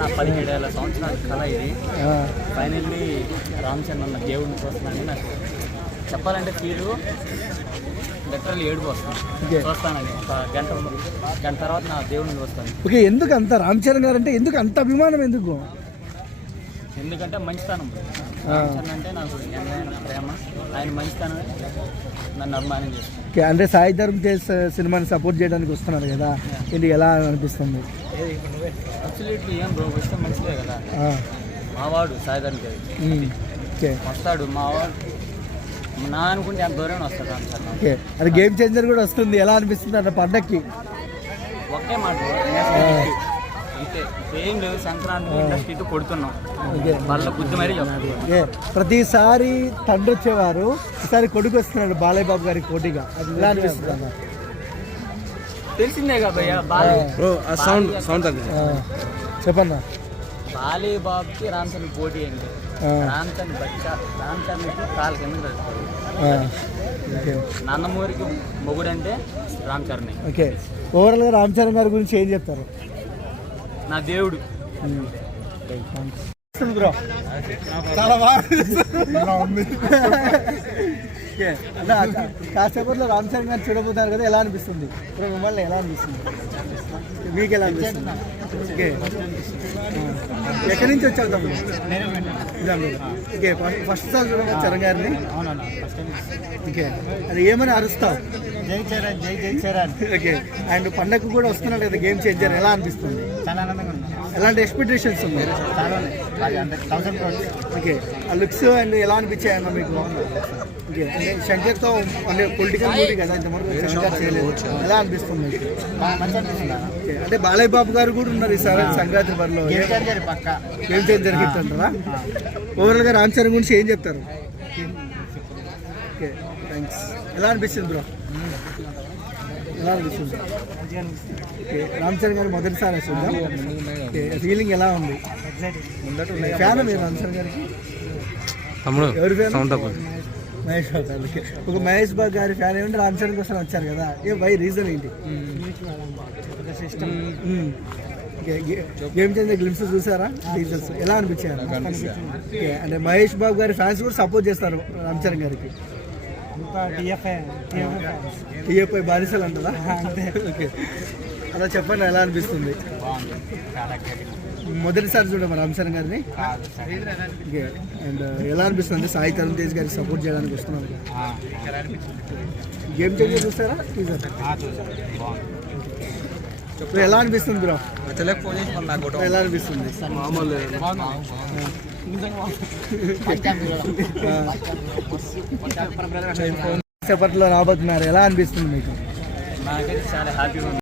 నా 17 సంవత్సరాల కళ ఇది. ఫైనల్లీ రామచంద్ర దేవుడిని చూస్తున్నాను. నాకు చెప్పాలంటే ఫీలు లిటరల్లీ ఏడుపు వస్తుంది. చూస్తానని ఒక గంట తర్వాత నా దేవుడిని చూస్తాను. ఓకే, ఎందుకు అంత రామ్ చరణ్ గారు అంటే ఎందుకు అంత అభిమానం? ఎందుకంటే మంచితనం. రామచంద్ర అంటే నాకు ప్రేమ. ఆయన మంచితనం నన్ను అభిమానం చేస్తాను. ఓకే, అంటే సాయి ధరమ్ తేజ్ సినిమాని సపోర్ట్ చేయడానికి వస్తున్నారు కదా, ఇది ఎలా అనిపిస్తుంది? అబ్సల్యూట్లీ ఏం బ్రో, వస్తే మంచిదే కదా. మావాడు సాయి ధరమ్ తేజ్ వస్తాడు, మావాడు నా అనుకుంటే ఎంత దూరం వస్తాడు రామచంద్ర. ఓకే, అది గేమ్ చేంజర్ కూడా వస్తుంది, ఎలా అనిపిస్తుంది అంటే పండక్కి? ఒకే మాట అయితే ఏం లేదు, సంక్రాంతి ఇండస్ట్రీ కొడుతున్నాం వాళ్ళ బుద్ధి మరీ చెప్తారు. ప్రతిసారి తండ్రి వచ్చేవారు, ఈసారి కొడుకు వస్తున్నాడు బాలయ్య బాబు గారికి పోటీగా, ఎలా అనిపిస్తుంది అన్న? తెలిసిందే కదా చెప్పన్నా. బాలయ్య బాబుకి రామచంద్ర పోటీ ఏంటి? రామచంద్రకి కాలు కింద నందమూరికి మొగుడు అంటే రామ్ చరణ్. ఓకే, ఓవరాల్గా రామ్ చరణ్ గారి గురించి ఏం చెప్తారు? నా దేవుడు. బ్రో చాలా బాగా ఉంది. కాసేపట్లో రామ్ చరణ్ గారు చూడబోతారు కదా, ఎలా అనిపిస్తుంది? ఇప్పుడు మిమ్మల్ని ఎలా అనిపిస్తుంది? మీకు ఎలా అనిపిస్తుంది? ఓకే, ఎక్కడి నుంచి వచ్చారు తమ్ముడు? ఓకే, ఫస్ట్ సార్ చూడమా చరణ్ గారిని? ఓకే, అది ఏమని అరుస్తావు? జై చరణ్, జై జై చరణ్. ఓకే, అండ్ పండగ కూడా వస్తున్నాడు కదా గేమ్ చేంజర్, ఎలా అనిపిస్తుంది? చాలా ఆనందంగా ఉంది. ఎలాంటి ఎక్స్పెక్టేషన్స్ ఉన్నాయి? ఓకే, ఆ లుక్స్ అండ్ ఎలా అనిపించాయన్న మీకు? ఓకే, అంటే శంకర్తో అంటే పొలిటికల్ మూవీ కదా, ఇంతవరకు శంకర్ చేయలేదు, ఎలా అనిపిస్తుంది మీకు? ఓకే, అంటే బాలయ్య బాబు గారు కూడా ఉన్నారు ఈసారి సంక్రాంతి బరిలో, గేమ్ చేంజర్ హిట్ అంటారా? ఓవరాల్గా రామ్ చరణ్ గురించి ఏం చెప్తారు? Okay, thanks. ఎలా అనిపిస్తుంది బ్రో? ఎలా అనిపిస్తుంది? ఓకే, రామ్ చరణ్ గారు మొదటిసారి వస్తుందా? ఓకే, ఫీలింగ్ ఎలా ఉంది? ఫ్యాన్ మీరు రామ్ చరణ్ గారికి? ఎవరి ఫ్యాన్? మహేష్ బాబు గారు. ఓకే, ఒక మహేష్ బాబు గారి ఫ్యాన్ ఏమంటే రామ్ చరణ్ కోసం వచ్చారు కదా, బై రీజన్ ఏంటి? గేమ్ చేంజర్ గ్లిమ్స్ చూసారా? రీజన్స్ ఎలా అనిపించారు? ఓకే, అంటే మహేష్ బాబు గారి ఫ్యాన్స్ కూడా సపోర్ట్ చేస్తారు రామ్ చరణ్ గారికి. టీఎఫ్ఐ బానిసలు అంటారా? ఓకే, అలా చెప్పండి, ఎలా అనిపిస్తుంది? మొదటిసారి చూడమా రామ్ చరణ్ గారిని? ఓకే, అండ్ ఎలా అనిపిస్తుంది? అంటే సాయి ధరమ్ తేజ్ గారికి సపోర్ట్ చేయడానికి వస్తున్నారు. గేమ్ చేంజర్ చూస్తారా? ఎలా అనిపిస్తుంది బ్రో? ఎలా అనిపిస్తుంది? సేపట్లో రాబోతున్నారు, ఎలా అనిపిస్తుంది మీకు? నాకైతే చాలా హ్యాపీగా ఉంది.